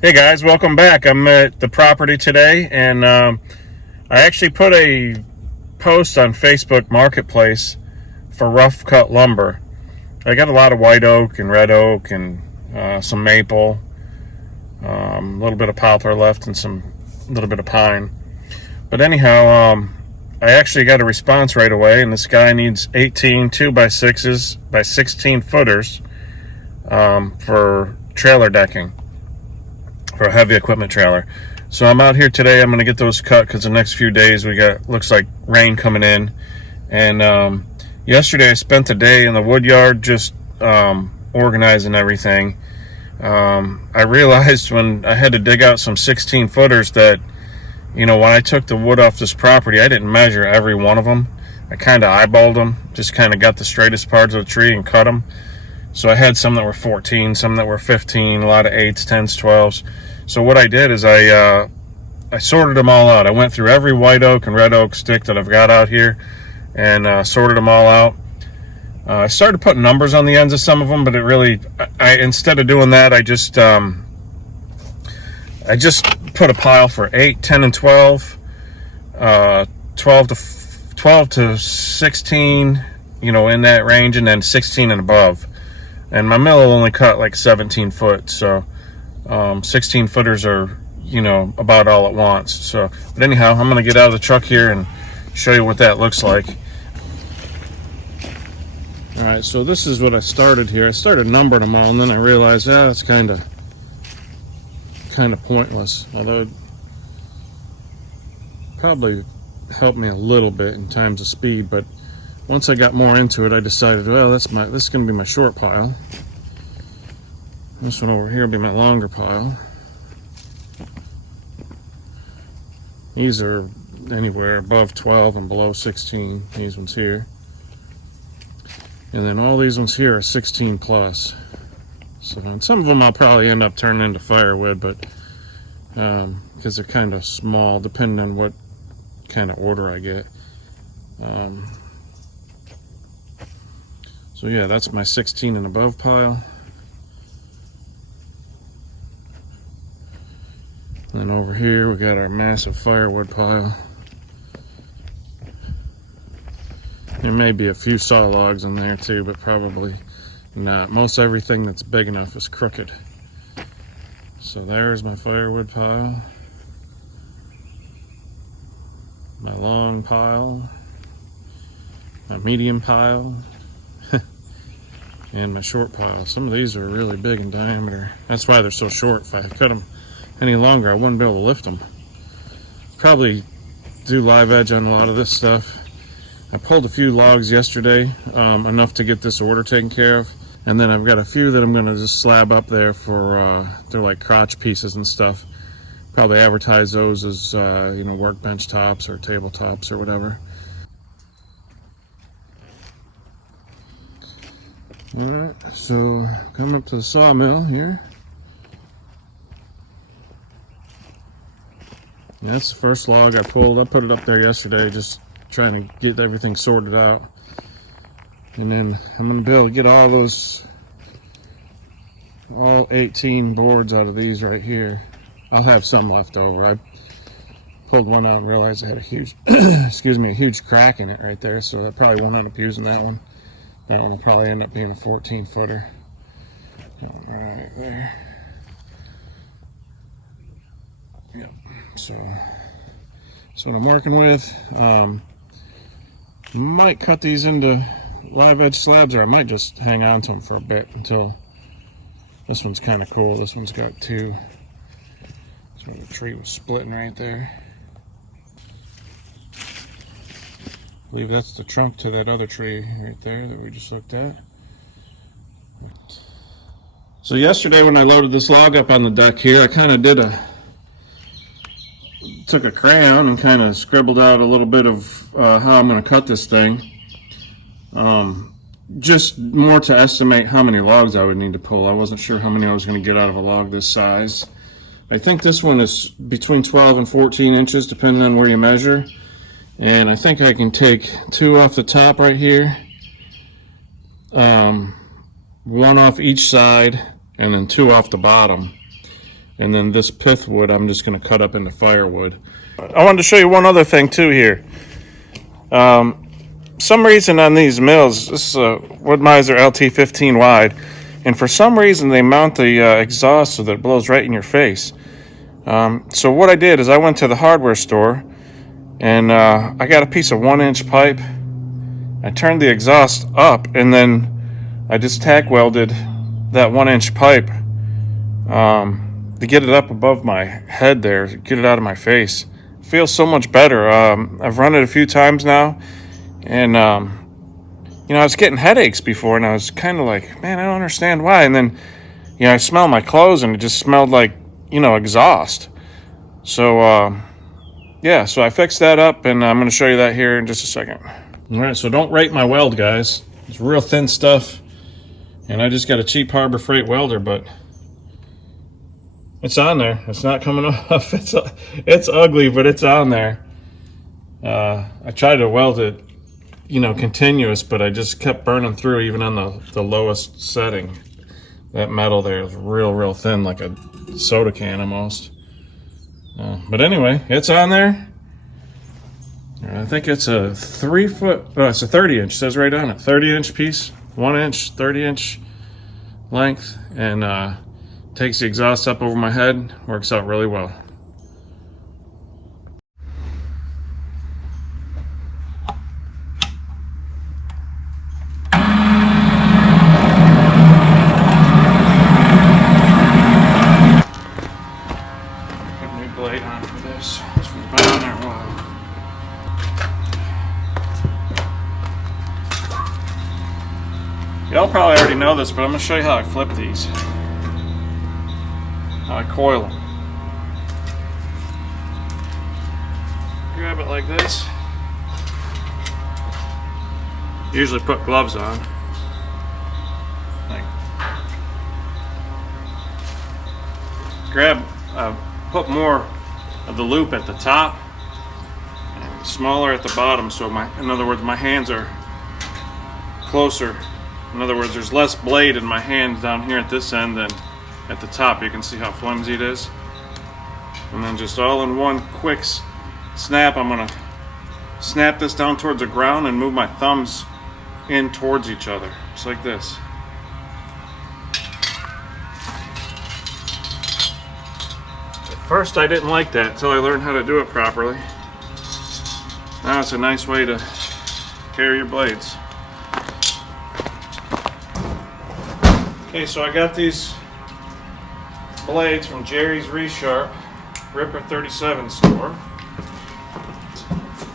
Hey guys, welcome back. I'm at the property today, and I actually put a post on Facebook Marketplace for rough cut lumber. I got a lot of white oak and red oak and some maple, a little bit of poplar left, and some little bit of pine. But anyhow, I actually got a response right away, and this guy needs 18 2x6s by 16 footers for trailer decking, for a heavy equipment trailer. So I'm out here today. I'm going to get those cut because the next few days we got, looks like, rain coming in. And yesterday I spent the day in the wood yard just organizing everything. I realized when I had to dig out some 16 footers that, when I took the wood off this property, I didn't measure every one of them. I kind of eyeballed them, just kind of got the straightest parts of the tree and cut them. So I had some that were 14, some that were 15, a lot of 8s, 10s, 12s. So what I did is I sorted them all out. I went through every white oak and red oak stick that I've got out here and sorted them all out. I started putting numbers on the ends of some of them, but it really, instead of doing that, I just put a pile for 8, 10, and 12, 12 to 16, in that range, and then 16 and above. And my mill will only cut like 17 foot, so 16 footers are, about all it wants. So, but anyhow, I'm gonna get out of the truck here and show you what that looks like. All right, so this is what I started here. I started numbering them all, and then I realized, it's kind of pointless. Although it probably helped me a little bit in times of speed, but once I got more into it, I decided, well, this is going to be my short pile. This one over here will be my longer pile. These are anywhere above 12 and below 16, these ones here. And then all these ones here are 16 plus. So, and some of them I'll probably end up turning into firewood, but because they're kind of small, depending on what kind of order I get. So yeah, that's my 16 and above pile. And then over here we got our massive firewood pile. There may be a few saw logs in there too, but probably not. Most everything that's big enough is crooked. So there's my firewood pile, my long pile, my medium pile, and my short pile. Some of these are really big in diameter. That's why they're so short. If I cut them any longer, I wouldn't be able to lift them. Probably do live edge on a lot of this stuff. I pulled a few logs yesterday, enough to get this order taken care of. And then I've got a few that I'm going to just slab up there for, they're like crotch pieces and stuff. Probably advertise those as, workbench tops or tabletops or whatever. Alright, so coming up to the sawmill here. That's the first log I pulled. I put it up there yesterday, just trying to get everything sorted out. And then I'm going to be able to get all 18 boards out of these right here. I'll have some left over. I pulled one out and realized I had a huge, a huge crack in it right there, so I probably won't end up using that one. That one will probably end up being a 14 footer. Right there. Yep. So that's what I'm working with. Might cut these into live edge slabs, or I might just hang on to them for a bit until this one's kind of cool. This one's got two. So the tree was splitting right there. I believe that's the trunk to that other tree right there that we just looked at. So yesterday when I loaded this log up on the deck here, I kind of took a crayon and kind of scribbled out a little bit of how I'm going to cut this thing. Just more to estimate how many logs I would need to pull. I wasn't sure how many I was going to get out of a log this size. I think this one is between 12 and 14 inches depending on where you measure. And I think I can take 2 off the top right here, 1 off each side, and then 2 off the bottom. And then this pith wood I'm just going to cut up into firewood. I wanted to show you one other thing too here. Some reason on these mills, this is a Wood-Mizer LT15 wide, and for some reason they mount the exhaust so that it blows right in your face. So what I did is I went to the hardware store and I got a piece of 1-inch pipe. I turned the exhaust up and then I just tack welded that 1-inch pipe to get it up above my head there, get it out of my face. It feels so much better. I've run it a few times now, and you know, I was getting headaches before, and I was kind of like, man, I don't understand why. And then, you know, I smelled my clothes, and it just smelled like, you know, exhaust. So, yeah, so I fixed that up, and I'm going to show you that here in just a second. All right, so don't rate my weld, guys. It's real thin stuff, and I just got a cheap Harbor Freight welder, but it's on there. It's not coming off. It's ugly, but it's on there. I tried to weld it, you know, continuous, but I just kept burning through even on the lowest setting. That metal there is real thin, like a soda can almost. But anyway, it's on there. I think it's a 3 foot, oh, it's a 30-inch, says right on it. 30-inch piece, 1-inch, 30-inch length, and takes the exhaust up over my head, works out really well. Put a new blade on for this. This one's been on there a while. Y'all probably already know this, but I'm going to show you how I flip these. How I coil them. Grab it like this. Usually put gloves on. Like, grab, put more of the loop at the top and smaller at the bottom, so in other words, my hands are closer. In other words, there's less blade in my hand down here at this end than at the top. You can see how flimsy it is. And then just all in one quick snap, I'm gonna snap this down towards the ground and move my thumbs in towards each other, just like this. At first I didn't like that until I learned how to do it properly. Now it's a nice way to carry your blades. Okay, so I got these blades from Jerry's Resharp Ripper 37 store.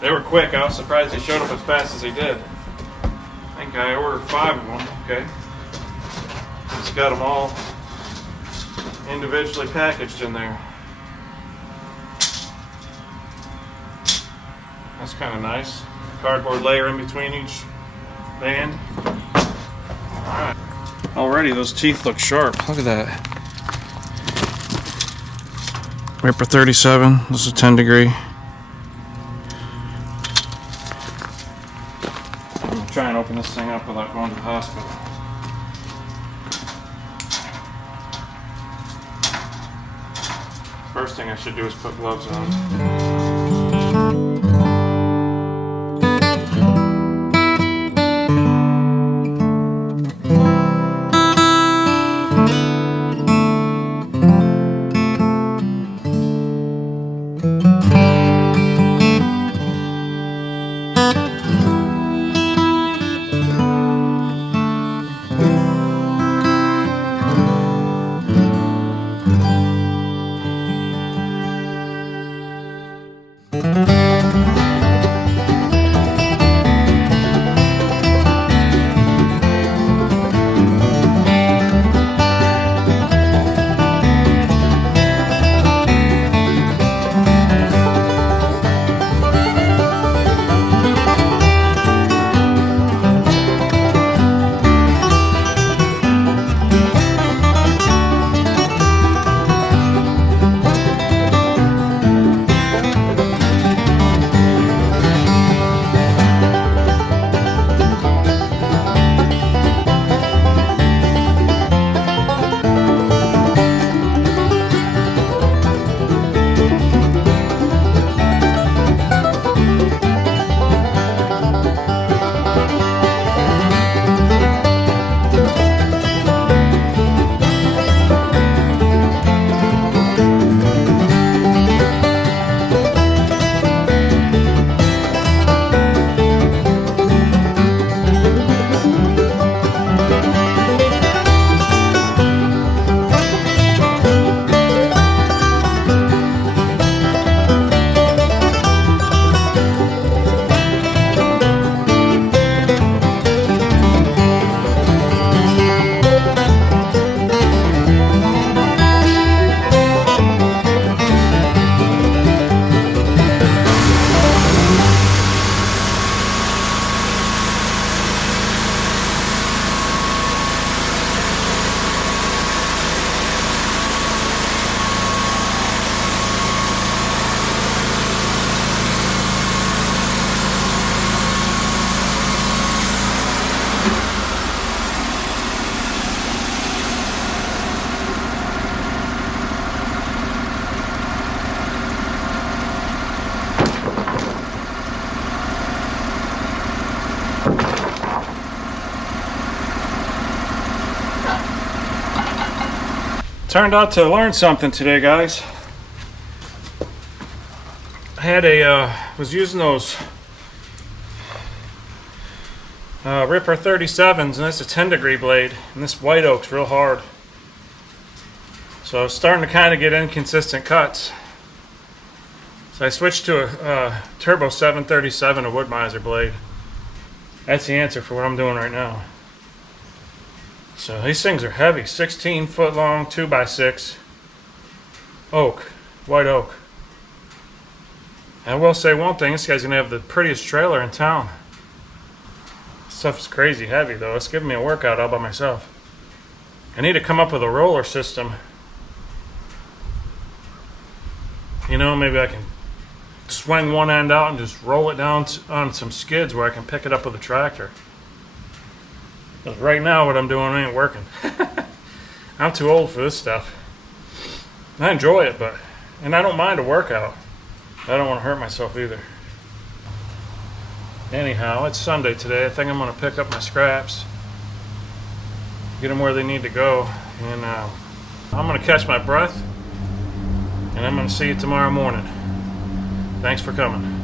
They were quick. I was surprised they showed up as fast as they did. I think I ordered 5 of them. Okay, just got them all individually packaged in there. That's kind of nice. Cardboard layer in between each band. All right. Already those teeth look sharp. Look at that. Ripper 37. This is 10 degree. I'm gonna try and open this thing up without going to the hospital. First thing I should do is put gloves on. Turned out to learn something today, guys. I had was using those Ripper 37s, and that's a 10-degree blade, and this white oak's real hard. So I was starting to kind of get inconsistent cuts. So I switched to a Turbo 737, a wood miser blade. That's the answer for what I'm doing right now. So these things are heavy, 16 foot long, 2x6 oak, white oak. And I will say one thing, this guy's gonna have the prettiest trailer in town. This stuff is crazy heavy though. It's giving me a workout all by myself. I need to come up with a roller system. You know, maybe I can swing one end out and just roll it down on some skids where I can pick it up with a tractor. Because right now what I'm doing ain't working. I'm too old for this stuff. I enjoy it, and I don't mind a workout. I don't want to hurt myself either. Anyhow, it's Sunday today. I think I'm going to pick up my scraps, get them where they need to go, and I'm going to catch my breath, and I'm going to see you tomorrow morning. Thanks for coming.